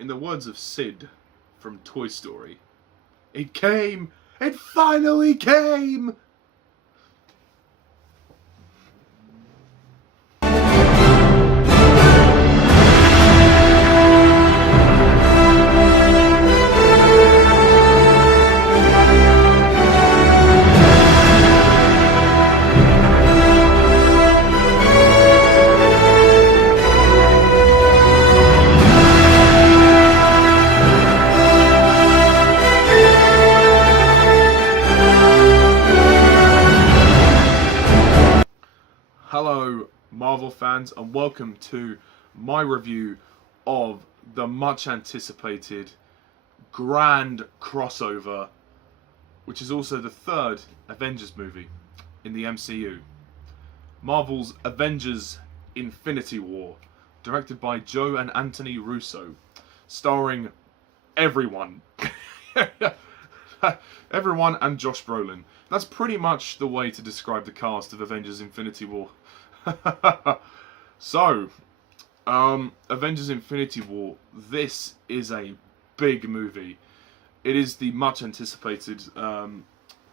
In the words of Sid from Toy Story, it came! It finally came! Hello Marvel fans and welcome to my review of the much anticipated grand crossover, which is also the third Avengers movie in the MCU. Marvel's Avengers Infinity War, directed by Joe and Anthony Russo, starring everyone. Everyone and Josh Brolin. That's pretty much the way to describe the cast of Avengers Infinity War. So, Avengers Infinity War, this is a big movie. It is the much anticipated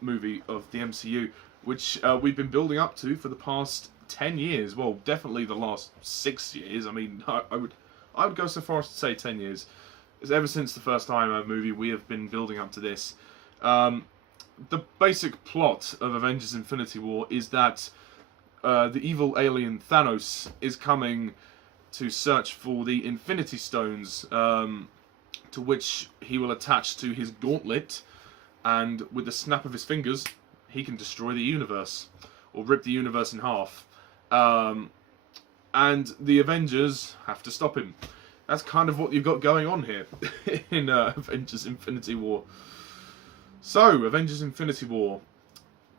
movie of the MCU, which we've been building up to for the past 10 years. Well, definitely the last 6 years. I mean, I would go so far as to say 10 years. Ever since the first Iron Man movie, we have been building up to this. The basic plot of Avengers Infinity War is that the evil alien Thanos is coming to search for the Infinity Stones, to which he will attach to his gauntlet, and with the snap of his fingers, he can destroy the universe, or rip the universe in half. And the Avengers have to stop him. That's kind of what you've got going on here in Avengers Infinity War. So, Avengers Infinity War.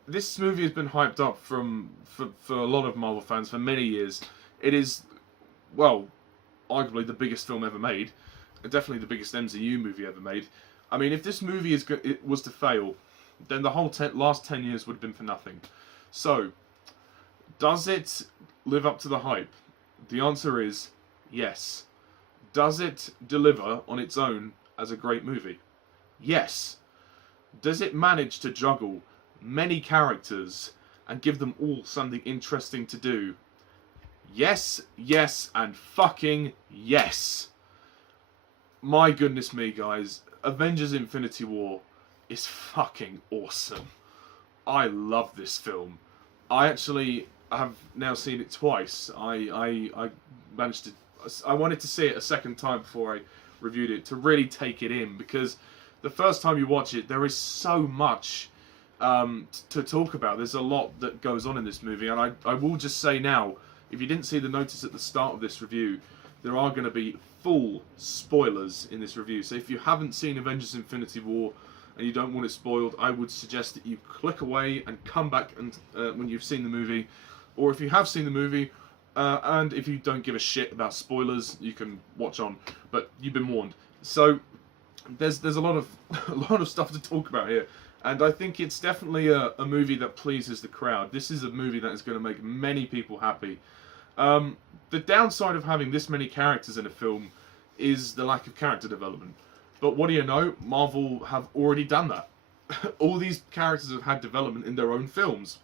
This movie has been hyped up for a lot of Marvel fans for many years. It is, well, arguably the biggest film ever made. Definitely the biggest MCU movie ever made. I mean, if this movie was to fail, then the whole last 10 years would have been for nothing. So, does it live up to the hype? The answer is yes. Does it deliver on its own as a great movie? Yes. Does it manage to juggle many characters and give them all something interesting to do? Yes, yes, and fucking yes. My goodness me, guys. Avengers Infinity War is fucking awesome. I love this film. I actually have now seen it twice. I managed to... I wanted to see it a second time before I reviewed it, to really take it in, because the first time you watch it, there is so much to talk about. There's a lot that goes on in this movie, and I will just say now, if you didn't see the notice at the start of this review, there are going to be full spoilers in this review. So if you haven't seen Avengers Infinity War and you don't want it spoiled, I would suggest that you click away and come back and when you've seen the movie. Or if you have seen the movie, and if you don't give a shit about spoilers, you can watch on. But you've been warned. So there's a lot of stuff to talk about here, and I think it's definitely a movie that pleases the crowd. This is a movie that is going to make many people happy. The downside of having this many characters in a film is the lack of character development. But what do you know? Marvel have already done that. All these characters have had development in their own films.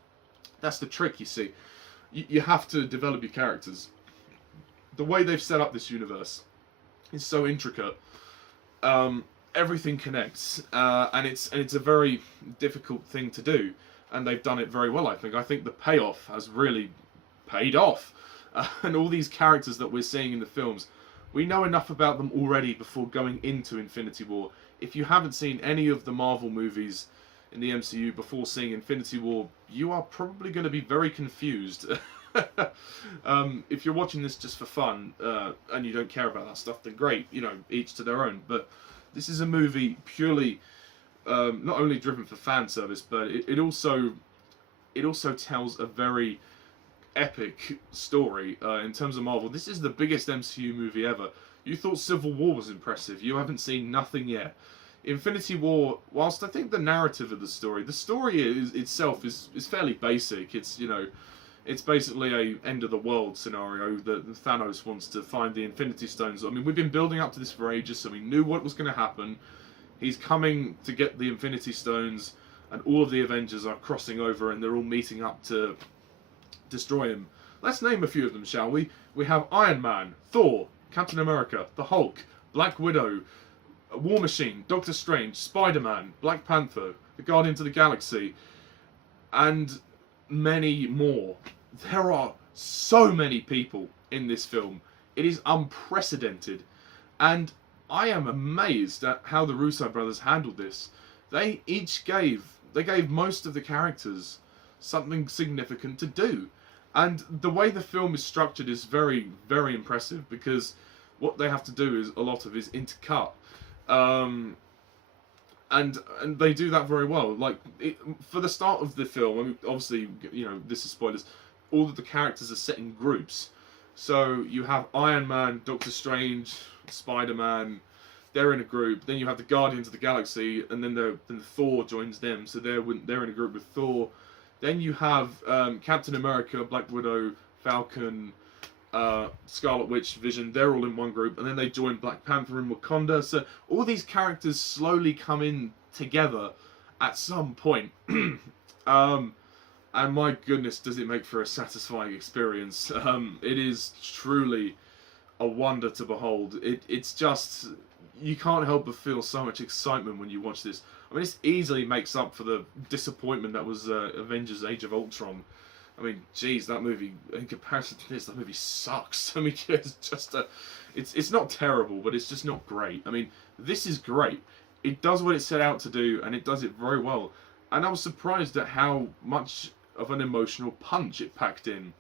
That's the trick, you see. You have to develop your characters. The way they've set up this universe is so intricate. Everything connects, and it's a very difficult thing to do, and they've done it very well. I think the payoff has really paid off, and all these characters that we're seeing in the films, we know enough about them already before going into Infinity War. If you haven't seen any of the Marvel movies in the MCU before seeing Infinity War, you are probably going to be very confused. If you're watching this just for fun and you don't care about that stuff, then great, you know, each to their own. But this is a movie purely not only driven for fan service, but it also tells a very epic story in terms of Marvel. This is the biggest MCU movie ever. You thought Civil War was impressive. You haven't seen nothing yet. Infinity War, whilst I think the narrative of the story itself is fairly basic. It's, you know, It's basically a end of the world scenario that Thanos wants to find the Infinity Stones. I mean, we've been building up to this for ages, so we knew what was going to happen. He's coming to get the Infinity Stones, and all of the Avengers are crossing over, and they're all meeting up to destroy him. Let's name a few of them, shall we? We have Iron Man, Thor, Captain America, the Hulk, Black Widow, War Machine, Doctor Strange, Spider-Man, Black Panther, the Guardians of the Galaxy, and many more. There are so many people in this film. It is unprecedented, and I am amazed at how the Russo brothers handled this. They gave most of the characters something significant to do, and the way the film is structured is very, very impressive, because what they have to do is intercut, and they do that very well. Like for the start of the film, I mean, obviously, you know, this is spoilers. All of the characters are set in groups, so you have Iron Man, Doctor Strange, Spider-Man. They're in a group. Then you have the Guardians of the Galaxy, and then Thor joins them, so they're in a group with Thor. Then you have Captain America, Black Widow, Falcon, Scarlet Witch, Vision. They're all in one group, and then they join Black Panther and Wakanda. So all these characters slowly come in together at some point. And my goodness, does it make for a satisfying experience. It is truly a wonder to behold. It's just, you can't help but feel so much excitement when you watch this. I mean, this easily makes up for the disappointment that was Avengers Age of Ultron. I mean, geez, that movie, in comparison to this, that movie sucks. I mean, it's just it's not terrible, but it's just not great. I mean, this is great. It does what it set out to do, and it does it very well. And I was surprised at how much of an emotional punch it packed in.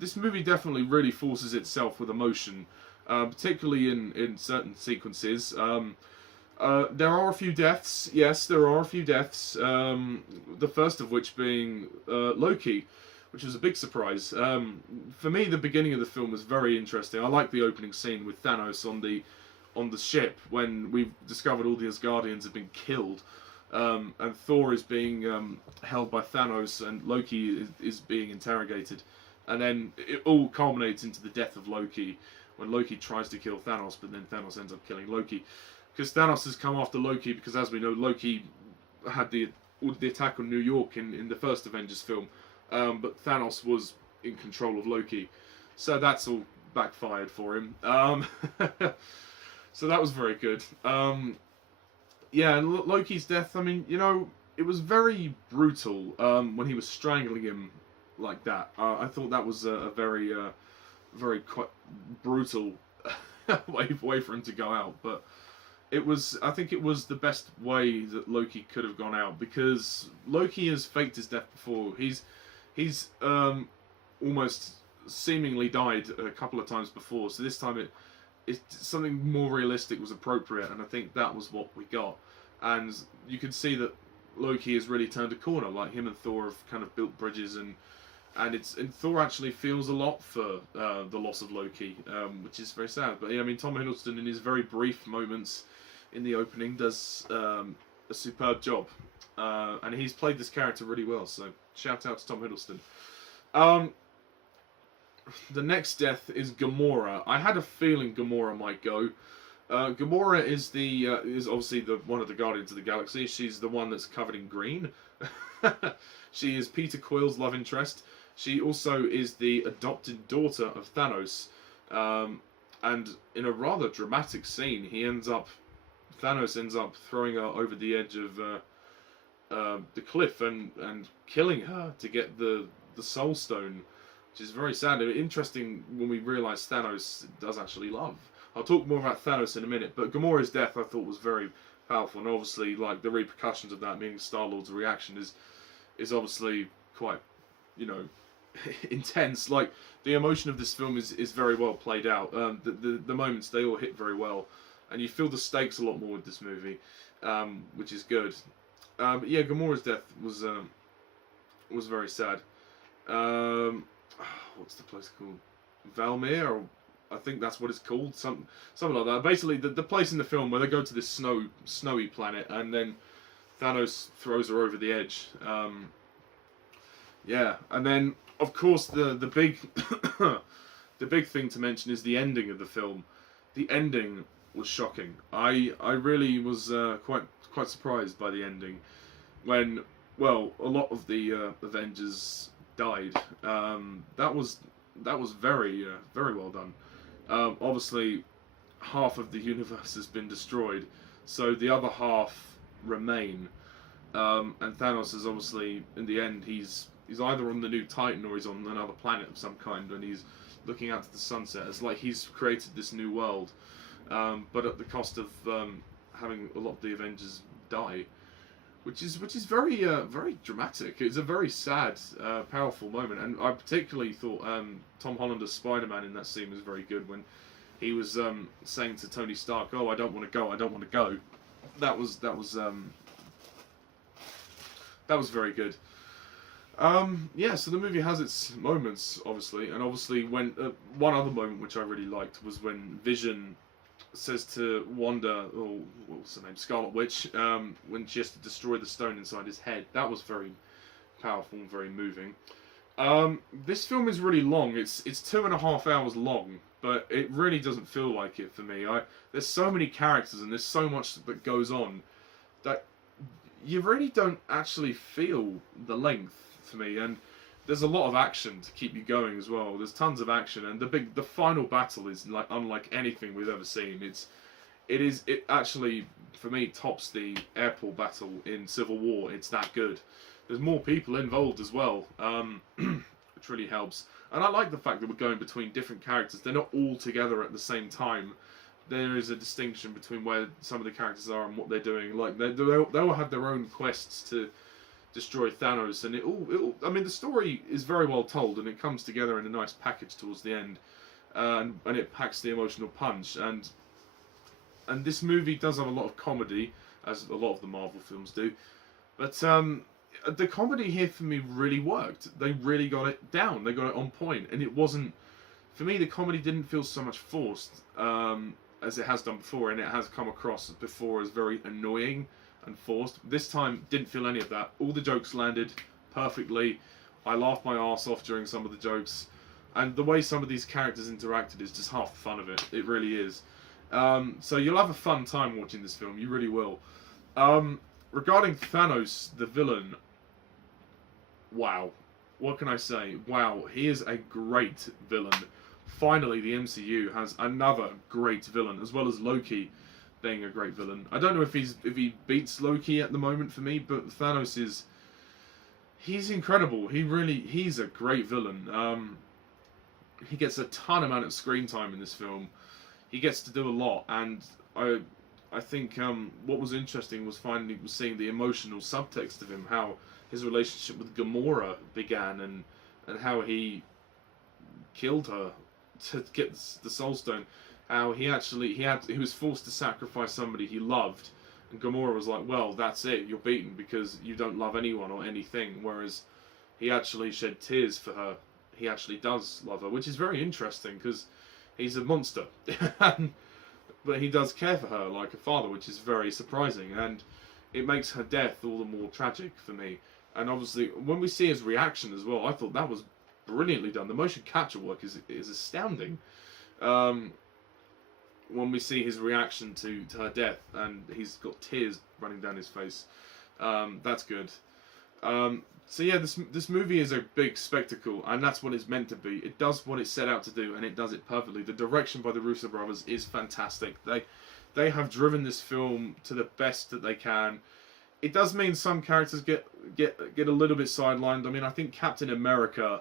This movie definitely really forces itself with emotion, particularly in certain sequences. There are a few deaths. Yes, there are a few deaths. The first of which being Loki, which was a big surprise. For me, the beginning of the film was very interesting. I like the opening scene with Thanos on the ship when we've discovered all the Asgardians have been killed. And Thor is being held by Thanos, and Loki is being interrogated. And then it all culminates into the death of Loki, when Loki tries to kill Thanos, but then Thanos ends up killing Loki. Because Thanos has come after Loki, because as we know, Loki had the attack on New York in the first Avengers film, but Thanos was in control of Loki. So that's all backfired for him. So that was very good. Yeah, and Loki's death, I mean, you know, it was very brutal when he was strangling him like that. I thought that was a very quite brutal way for him to go out. But I think it was the best way that Loki could have gone out, because Loki has faked his death before. He's almost seemingly died a couple of times before, so this time it's something more realistic was appropriate, and I think that was what we got. And you can see that Loki has really turned a corner. Like, him and Thor have kind of built bridges, and Thor actually feels a lot for the loss of Loki, which is very sad. But yeah, I mean, Tom Hiddleston in his very brief moments in the opening does a superb job, and he's played this character really well. So shout out to Tom Hiddleston. The next death is Gamora. I had a feeling Gamora might go. Gamora is obviously one of the Guardians of the Galaxy. She's the one that's covered in green. She is Peter Quill's love interest. She also is the adopted daughter of Thanos. And in a rather dramatic scene, Thanos ends up throwing her over the edge of the cliff and killing her to get the Soul Stone. Which is very sad. Interesting when we realise Thanos does actually love. I'll talk more about Thanos in a minute, but Gamora's death I thought was very powerful, and obviously, like, the repercussions of that, meaning Star-Lord's reaction is obviously quite, you know, intense. Like, the emotion of this film is very well played out. The moments, they all hit very well, and you feel the stakes a lot more with this movie, which is good. But yeah, Gamora's death was very sad. What's the place called? Valmir, or I think that's what it's called. Something like that. Basically, the place in the film where they go to this snowy planet, and then Thanos throws her over the edge. Yeah, and then of course the big the big thing to mention is the ending of the film. The ending was shocking. I really was quite surprised by the ending when, well, a lot of the Avengers died. That was very well done. Obviously, half of the universe has been destroyed, so the other half remain. And Thanos is obviously, in the end, he's either on the new Titan or he's on another planet of some kind, and he's looking out to the sunset. It's like he's created this new world, but at the cost of having a lot of the Avengers die, which is very very dramatic. It's a very sad, powerful moment, and I particularly thought Tom Holland as Spider-Man in that scene was very good when he was saying to Tony Stark, "Oh, I don't want to go. I don't want to go." That was very good. Yeah, so the movie has its moments, obviously, and obviously when one other moment which I really liked was when Vision says to Wanda, or what's her name, Scarlet Witch, when she has to destroy the stone inside his head. That was very powerful and very moving. This film is really long. It's 2.5 hours long, but it really doesn't feel like it for me. There's so many characters and there's so much that goes on that you really don't actually feel the length for me, and there's a lot of action to keep you going as well. There's tons of action, and the final battle is like unlike anything we've ever seen. It actually for me tops the airport battle in Civil War. It's that good. There's more people involved as well, which really helps. And I like the fact that we're going between different characters. They're not all together at the same time. There is a distinction between where some of the characters are and what they're doing. Like they all have their own quests to destroy Thanos, and I mean, the story is very well told, and it comes together in a nice package towards the end, and it packs the emotional punch. And this movie does have a lot of comedy, as a lot of the Marvel films do, but the comedy here for me really worked. They really got it down. They got it on point, and it wasn't. For me, the comedy didn't feel so much forced as it has done before, and it has come across before as very annoying and forced. This time, didn't feel any of that. All the jokes landed perfectly. I laughed my arse off during some of the jokes, and the way some of these characters interacted is just half the fun of it. It really is. So you'll have a fun time watching this film. You really will. Regarding Thanos, the villain, wow. What can I say? Wow, he is a great villain. Finally, the MCU has another great villain, as well as Loki being a great villain. I don't know if he beats Loki at the moment for me, but Thanos he's incredible. He's a great villain. He gets a ton amount of screen time in this film. He gets to do a lot, and I think what was interesting was seeing the emotional subtext of him, how his relationship with Gamora began, and how he killed her to get the Soul Stone. How he was forced to sacrifice somebody he loved, and Gamora was like, "Well, that's it. You're beaten because you don't love anyone or anything." Whereas he actually shed tears for her. He actually does love her, which is very interesting because he's a monster, but he does care for her like a father, which is very surprising, and it makes her death all the more tragic for me. And obviously, when we see his reaction as well, I thought that was brilliantly done. The motion capture work is astounding. When we see his reaction to her death, and he's got tears running down his face, that's good. So yeah, this movie is a big spectacle, and that's what it's meant to be. It does what it set out to do, and it does it perfectly. The direction by the Russo brothers is fantastic. They have driven this film to the best that they can. It does mean some characters get a little bit sidelined. I mean, I think Captain America,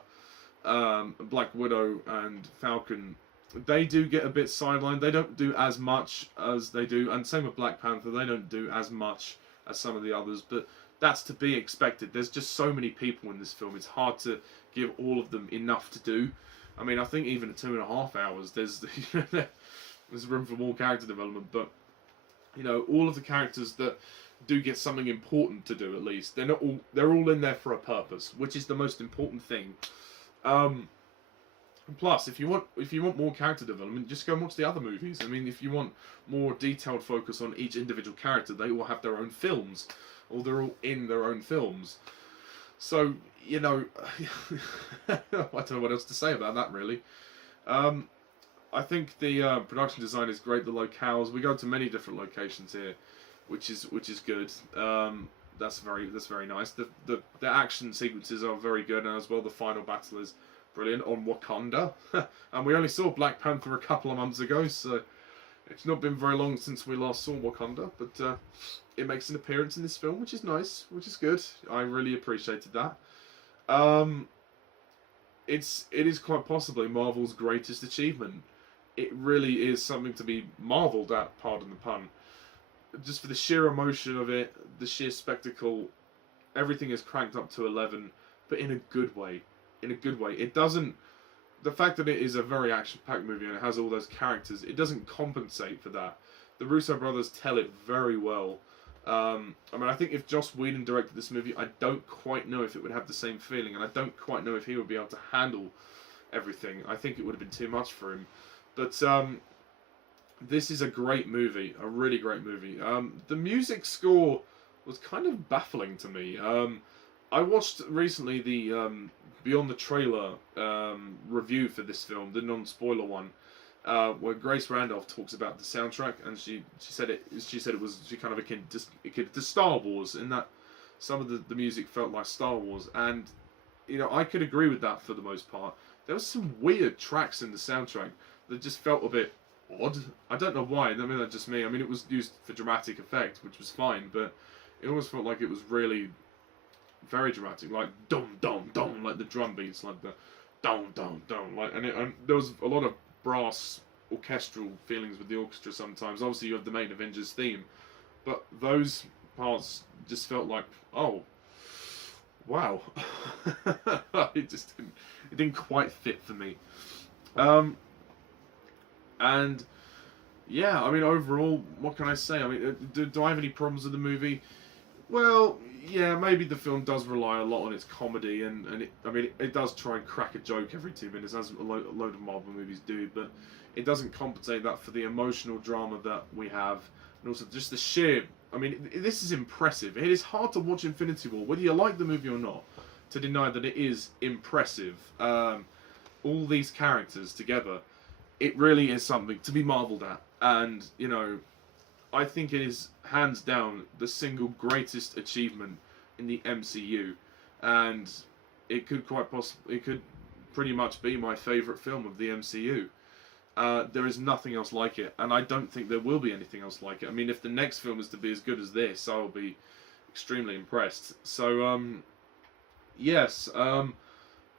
Black Widow, and Falcon, they do get a bit sidelined. They don't do as much as they do, and same with Black Panther. They don't do as much as some of the others, but that's to be expected. There's just so many people in this film. It's hard to give all of them enough to do. I mean, I think even at 2.5 hours, there's room for more character development. But you know, all of the characters that do get something important to do, at least they're all in there for a purpose, which is the most important thing. Plus, if you want more character development, just go and watch the other movies. I mean, if you want more detailed focus on each individual character, they all have their own films, or they're all in their own films. So, you know, I don't know what else to say about that, really. I think the production design is great. The locales, we go to many different locations here, which is good. That's very nice. The action sequences are very good, and as well the final battle is brilliant on Wakanda. And we only saw Black Panther a couple of months ago, so it's not been very long since we last saw Wakanda. But it makes an appearance in this film, which is nice, which is good. I really appreciated that. It is quite possibly Marvel's greatest achievement. It really is something to be marvelled at, pardon the pun. Just for the sheer emotion of it, the sheer spectacle, everything is cranked up to 11, but in a good way. In a good way. It doesn't... The fact that it is a very action-packed movie and it has all those characters, it doesn't compensate for that. The Russo brothers tell it very well. I mean, I think if Joss Whedon directed this movie, I don't quite know if it would have the same feeling, and I don't quite know if he would be able to handle everything. I think it would have been too much for him. But this is a great movie, a really great movie. The music score was kind of baffling to me. I watched recently the Beyond the Trailer review for this film, the non-spoiler one, where Grace Randolph talks about the soundtrack, and she said it was kind of akin to Star Wars, in that some of the music felt like Star Wars, and you know, I could agree with that for the most part. There was some weird tracks in the soundtrack that just felt a bit odd. I don't know why. I mean, that's just me. I mean, it was used for dramatic effect, which was fine, but it almost felt like it was really very dramatic, like dum dum dum, like the drum beats, like the dum dum dum, like, and there was a lot of brass orchestral feelings with the orchestra sometimes. Obviously, you have the main Avengers theme, but those parts just felt like, oh, wow, it didn't quite fit for me. And yeah, I mean, overall, what can I say? I mean, do I have any problems with the movie? Well, yeah, maybe the film does rely a lot on its comedy, and it does try and crack a joke every 2 minutes, as a load of Marvel movies do, but it doesn't compensate that for the emotional drama that we have, and also just the sheer... I mean, this is impressive. It is hard to watch Infinity War, whether you like the movie or not, to deny that it is impressive. All these characters together, it really is something to be marvelled at, and, you know, I think it is hands down the single greatest achievement in the MCU, and it could pretty much be my favourite film of the MCU. There is nothing else like it, and I don't think there will be anything else like it. I mean, if the next film is to be as good as this, I will be extremely impressed. So, yes, I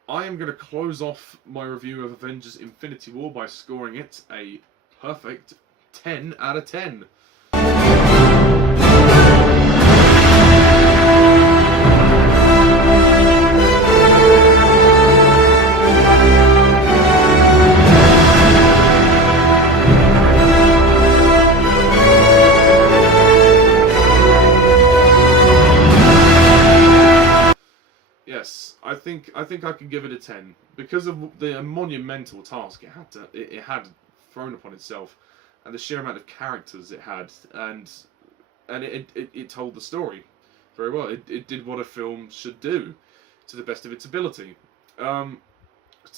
am going to close off my review of Avengers Infinity War by scoring it a perfect 10 out of 10. Yes, I think I can give it a 10 because of the monumental task it had thrown upon itself, and the sheer amount of characters it had, and it told the story very well. It did what a film should do to the best of its ability. So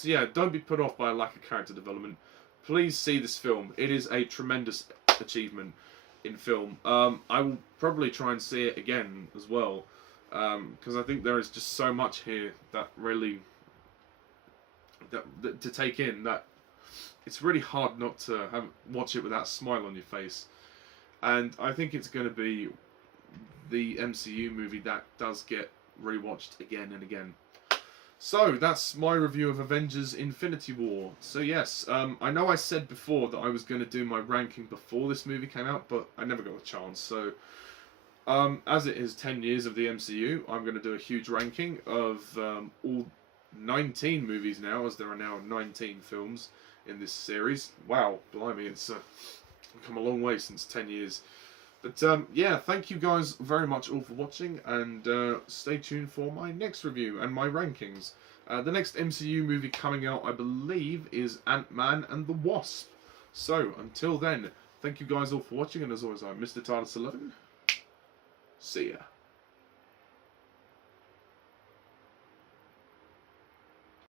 yeah, don't be put off by a lack of character development. Please see this film. It is a tremendous achievement in film. I will probably try and see it again as well, because I think there is just so much here that really that to take in, that it's really hard not to watch it with that smile on your face. And I think it's going to be the MCU movie that does get rewatched again and again. So that's my review of Avengers Infinity War. So yes, I know I said before that I was going to do my ranking before this movie came out, but I never got a chance. So as it is 10 years of the MCU, I'm going to do a huge ranking of all 19 movies now, as there are now 19 films in this series. Wow, blimey, it's come a long way since 10 years. But yeah, thank you guys very much all for watching, and stay tuned for my next review and my rankings. The next MCU movie coming out, I believe, is Ant-Man and the Wasp. So, until then, thank you guys all for watching, and as always, I'm Mr. Tyler Sullivan. See ya.